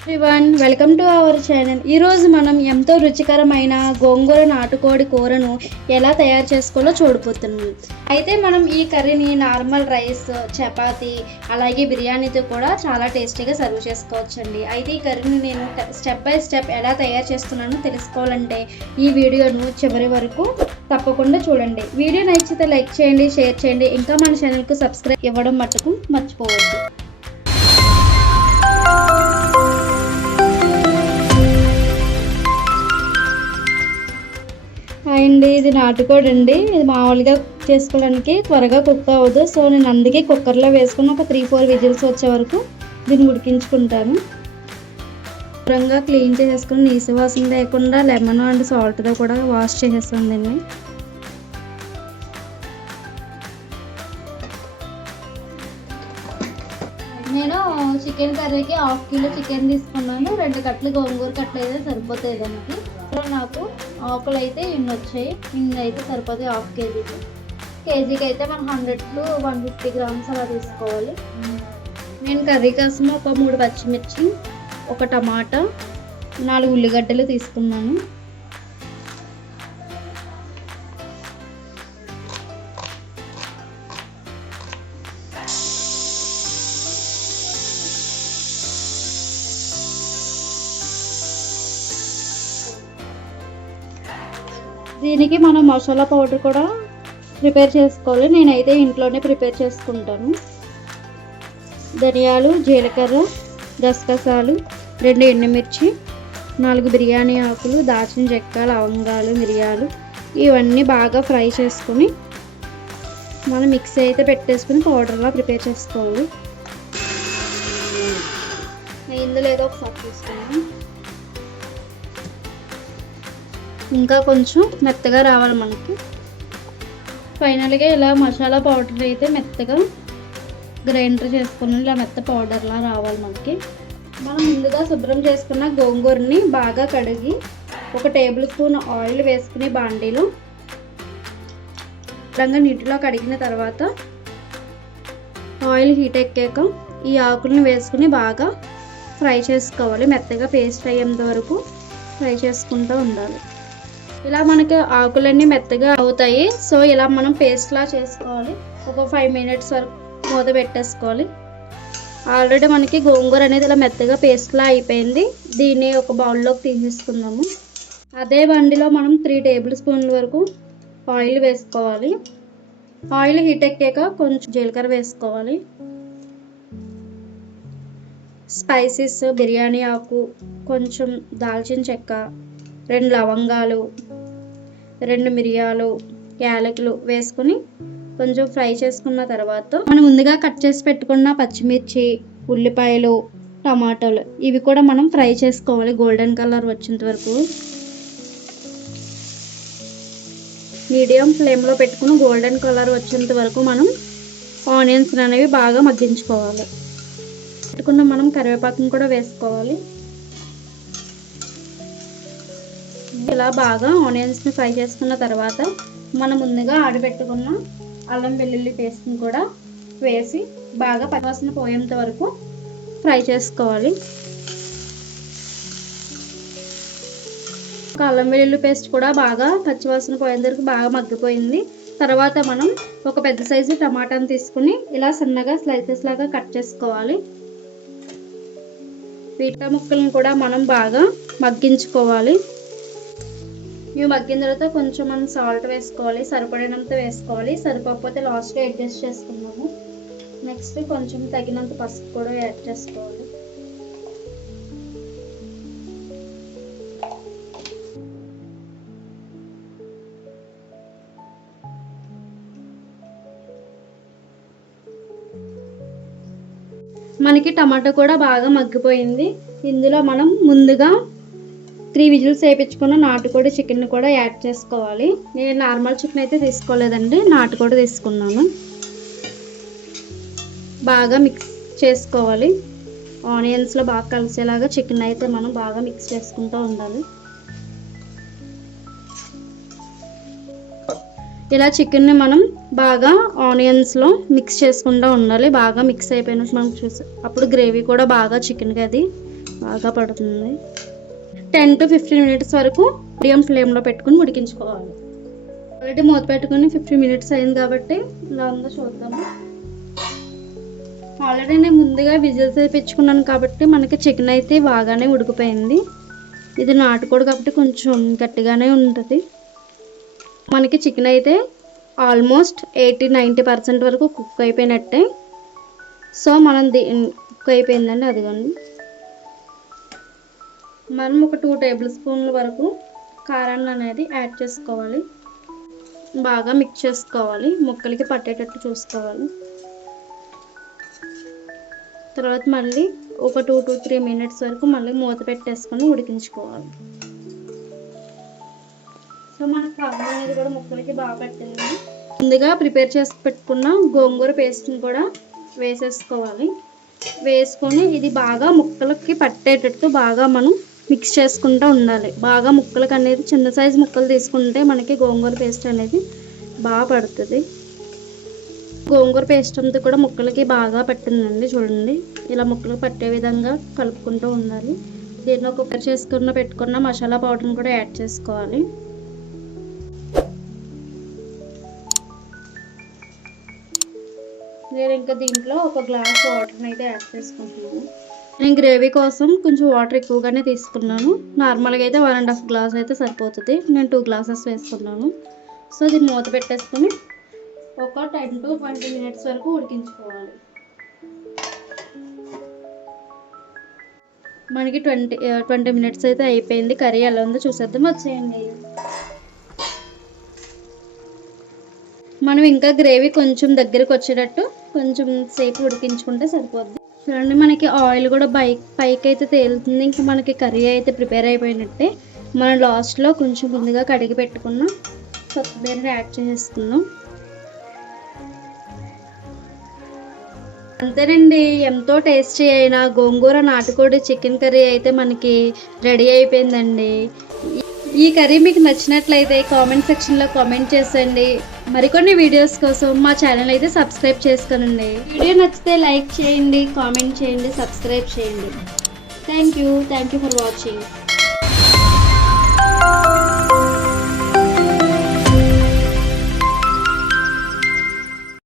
Everyone welcome to our channel. ఈరోజు మనం ఎంతో రుచికరమైన గోంగూర నాటుకోడి కూరను ఎలా తయారు చేసుకోవాలో చూడబోతున్నాం. అయితే మనం ఈ కర్రీని నార్మల్ రైస్, చపాతీ అలాగే బిర్యానీతో కూడా చాలా టేస్టీగా సర్వ్ చేసుకోవచ్చండి. అయితే ఈ కర్రీని నేను స్టెప్ బై స్టెప్ ఎలా తయారు చేస్తున్నానో తెలుసుకోవాలంటే ఈ వీడియోను చివరి వరకు తప్పకుండా చూడండి. వీడియో నచ్చితే లైక్ చేయండి, షేర్ చేయండి, ఇంకా మన ఛానల్కు సబ్స్క్రైబ్ ఇవ్వడం మట్టుకు మర్చిపోవద్దు. అండి ఇది నాటుకోడి అండి. ఇది మామూలుగా చేసుకోవడానికి త్వరగా కుక్ అవ్వదు. సో నేను అందుకే కుక్కర్లో వేసుకుని ఒక 3-4 విజిల్స్ వచ్చే వరకు దీన్ని ఉడికించుకుంటాను. శుభ్రంగా క్లీన్ చేసేసుకుని నీసు వాసన లేకుండా లెమన్ అండ్ సాల్ట్తో కూడా వాష్ చేసేస్తాను దీన్ని. నేను చికెన్ కర్రీకి 1/2 కిలో చికెన్ తీసుకున్నాను. 2 కట్టలు గోంగూర కట్టలు అయితే సరిపోతాయి దానికి. నాకు ఆకులు అయితే ఇన్ని వచ్చాయి. ఇన్ని అయితే సరిపోతాయి 1/2 కేజీకి. కేజీకి అయితే మనం 100 to 150 గ్రామ్స్ అలా తీసుకోవాలి. నేను కర్రీ కోసం ఒక 3 పచ్చిమిర్చి, ఒక టమాటా, 4 ఉల్లిగడ్డలు తీసుకున్నాను. దీనికి మనం మసాలా పౌడర్ కూడా ప్రిపేర్ చేసుకోవాలి. నేనైతే ఇంట్లోనే ప్రిపేర్ చేసుకుంటాను. ధనియాలు, జీలకర్ర, గసగసాలు, 2 ఎండుమిర్చి, 4 బిర్యానీ ఆకులు, దాల్చిన చెక్క, లవంగాలు, మిరియాలు ఇవన్నీ బాగా ఫ్రై చేసుకుని మనం మిక్సీ అయితే పెట్టేసుకుని పౌడర్లా ప్రిపేర్ చేసుకోవాలి. ఇందులో ఏదో ఒకసారి తీసుకున్నాను. ఇంకా కొంచెం మెత్తగా రావాలి మనకి. ఫైనల్గా ఇలా మసాలా పౌడర్ అయితే మెత్తగా గ్రైండర్ చేసుకుని ఇలా మెత్త పౌడర్లా రావాలి మనకి. మనం ముందుగా శుభ్రం చేసుకున్న గోంగూరని బాగా కడిగి 1 టేబుల్ స్పూన్ ఆయిల్ వేసుకుని బాండీలో శుభ్రంగా నీటిలో కడిగిన తర్వాత ఆయిల్ హీట్ ఎక్కాక ఈ ఆకులను వేసుకుని బాగా ఫ్రై చేసుకోవాలి. మెత్తగా పేస్ట్ అయ్యేంత వరకు ఫ్రై చేసుకుంటూ ఉండాలి. ఇలా మనకి ఆకులన్నీ మెత్తగా అవుతాయి. సో ఇలా మనం పేస్ట్లా చేసుకోవాలి. ఒక 5 మినిట్స్ వరకు మూత పెట్టేసుకోవాలి. ఆల్రెడీ మనకి గోంగూర అనేది ఇలా మెత్తగా పేస్ట్లా అయిపోయింది. దీన్ని ఒక బౌల్లోకి తీసేసుకుందాము. అదే బండిలో మనం 3 టేబుల్ స్పూన్ల వరకు ఆయిల్ వేసుకోవాలి. ఆయిల్ హీట్ ఎక్కాక కొంచెం జీలకర్ర వేసుకోవాలి. స్పైసెస్, బిర్యానీ ఆకు, కొంచెం దాల్చిన చెక్క, 2 లవంగాలు, 2 మిరియాలు, యాలకులు వేసుకుని కొంచెం ఫ్రై చేసుకున్న తర్వాత మనం ముందుగా కట్ చేసి పెట్టుకున్న పచ్చిమిర్చి, ఉల్లిపాయలు, టమాటాలు ఇవి కూడా మనం ఫ్రై చేసుకోవాలి గోల్డెన్ కలర్ వచ్చేంత వరకు. మీడియం ఫ్లేమ్లో పెట్టుకుని గోల్డెన్ కలర్ వచ్చేంత వరకు మనం ఆనియన్స్ అనేవి బాగా మగ్గించుకోవాలి. పెట్టుకున్న మనం కరివేపాకును కూడా వేసుకోవాలి. ఇలా బాగా ఆనియన్స్ని ఫ్రై చేసుకున్న తర్వాత మనం ముందుగా ఆడబెట్టుకున్న అల్లం వెల్లుల్లి పేస్ట్ని కూడా వేసి బాగా పచ్చివాసన పోయేంత వరకు ఫ్రై చేసుకోవాలి. అల్లం వెల్లుల్లి పేస్ట్ కూడా బాగా పచ్చివాసన పోయేంత వరకు బాగా మగ్గిపోయింది. తర్వాత మనం ఒక పెద్ద సైజు టమాటాను తీసుకుని ఇలా సన్నగా స్లైసెస్ లాగా కట్ చేసుకోవాలి. వీట ముక్కలను కూడా మనం బాగా మగ్గించుకోవాలి. ఇవి మగ్గిన తర్వాత కొంచెం మనం సాల్ట్ వేసుకోవాలి. సరిపడినంత వేసుకోవాలి. సరిపోకపోతే లాస్ట్లో అడ్జస్ట్ చేసుకున్నాము. నెక్స్ట్ కొంచెం తగినంత పసుపు కూడా యాడ్ చేసుకోవాలి. మనకి టమాటా కూడా బాగా మగ్గిపోయింది. ఇందులో మనం ముందుగా 3 విజిల్స్ వేయించుకున్న నాటుకోడి చికెన్ కూడా యాడ్ చేసుకోవాలి. నేను నార్మల్ చికెన్ అయితే తీసుకోలేదండి, నాటుకోడి తీసుకున్నాను. బాగా మిక్స్ చేసుకోవాలి. ఆనియన్స్లో బాగా కలిసేలాగా చికెన్ అయితే మనం బాగా మిక్స్ చేసుకుంటూ ఉండాలి. ఇలా చికెన్ని మనం బాగా ఆనియన్స్లో మిక్స్ చేసుకుంటూ ఉండాలి. బాగా మిక్స్ అయిపోయినట్టు మనం చూసి అప్పుడు గ్రేవీ కూడా బాగా చికెన్కి అది బాగా పడుతుంది. 10 to 15 మినిట్స్ వరకు మీడియం ఫ్లేమ్లో పెట్టుకుని ఉడికించుకోవాలి. ఆల్రెడీ మూత పెట్టుకుని 15 మినిట్స్ అయింది కాబట్టి ఇలా ఉందో చూద్దాము. ఆల్రెడీ నేను ముందుగా విజిల్స్ వేయించుకున్నాను కాబట్టి మనకి చికెన్ అయితే బాగానే ఉడికిపోయింది. ఇది నాటుకోడి కాబట్టి కొంచెం గట్టిగానే ఉంటుంది. మనకి చికెన్ అయితే ఆల్మోస్ట్ 80-90% వరకు కుక్ అయిపోయినట్టే. సో మనం కుక్ అయిపోయిందండి. అదిగోండి, మనం ఒక 2 టేబుల్ స్పూన్ల వరకు కారాన్ని అనేది యాడ్ చేసుకోవాలి. బాగా మిక్స్ చేసుకోవాలి, ముక్కలకి పట్టేటట్టు చూసుకోవాలి. తర్వాత మళ్ళీ ఒక 2 to 3 మినిట్స్ వరకు మళ్ళీ మూత పెట్టేసుకొని ఉడికించుకోవాలి. సో మన కారం అనేది కూడా ముక్కలకి బాగా పట్టింది. ముందుగా ప్రిపేర్ చేసి పెట్టుకున్న గోంగూర పేస్ట్ని కూడా వేసేసుకోవాలి. వేసుకొని ఇది బాగా ముక్కలకి పట్టేటట్టు బాగా మనం మిక్స్ చేసుకుంటూ ఉండాలి. బాగా ముక్కలకి అనేది చిన్న సైజు ముక్కలు తీసుకుంటే మనకి గోంగూర పేస్ట్ అనేది బాగా పడుతుంది. గోంగూర పేస్ట్ అంతా కూడా ముక్కలకి బాగా పట్టిందండి. చూడండి, ఇలా ముక్కలకు పట్టే విధంగా కలుపుకుంటూ ఉండాలి. దీనిలో కుక్కర్ చేసుకున్న పెట్టుకున్న మసాలా పౌడర్ని కూడా యాడ్ చేసుకోవాలి. నేను ఇంకా దీంట్లో ఒక గ్లాస్ వాటర్ని అయితే యాడ్ చేసుకుంటున్నాను. నేను గ్రేవీ కోసం కొంచెం వాటర్ ఎక్కువగానే తీసుకున్నాను. నార్మల్గా అయితే 1.5 గ్లాస్ అయితే సరిపోతుంది. నేను 2 గ్లాసెస్ వేసుకున్నాను. సో దీన్ని మూత పెట్టేసుకొని ఒక 10 to 20 మినిట్స్ వరకు ఉడికించుకోవాలి. మనకి 20 మినిట్స్ అయితే అయిపోయింది. కర్రీ ఎలా ఉందో చూసేద్దాం, వచ్చేయండి. మనం ఇంకా గ్రేవీ కొంచెం దగ్గరకు వచ్చేటట్టు కొంచెం సేపు ఉడికించుకుంటే సరిపోద్ది. చూడండి, మనకి ఆయిల్ కూడా పైకి అయితే తేలుతుంది. ఇంకా మనకి కర్రీ అయితే ప్రిపేర్ అయిపోయినట్టే. మనం లాస్ట్లో కొంచెం ముందుగా కడిగి పెట్టుకున్న కొత్తిమీరని యాడ్ చేసేసుకుందాం. అంతేనండి, ఎంతో టేస్టీ అయిన గోంగూర నాటుకోడి చికెన్ కర్రీ అయితే మనకి రెడీ అయిపోయిందండి. ఈ కర్రీ మీకు నచ్చినట్లయితే కామెంట్ సెక్షన్లో కామెంట్ చేసేయండి. మరికొన్ని వీడియోస్ కోసం మా ఛానల్ అయితే సబ్స్క్రైబ్ చేసుకోనండి. వీడియో నచ్చితే లైక్ చేయండి, కామెంట్ చేయండి, సబ్స్క్రైబ్ చేయండి. Thank you for watching.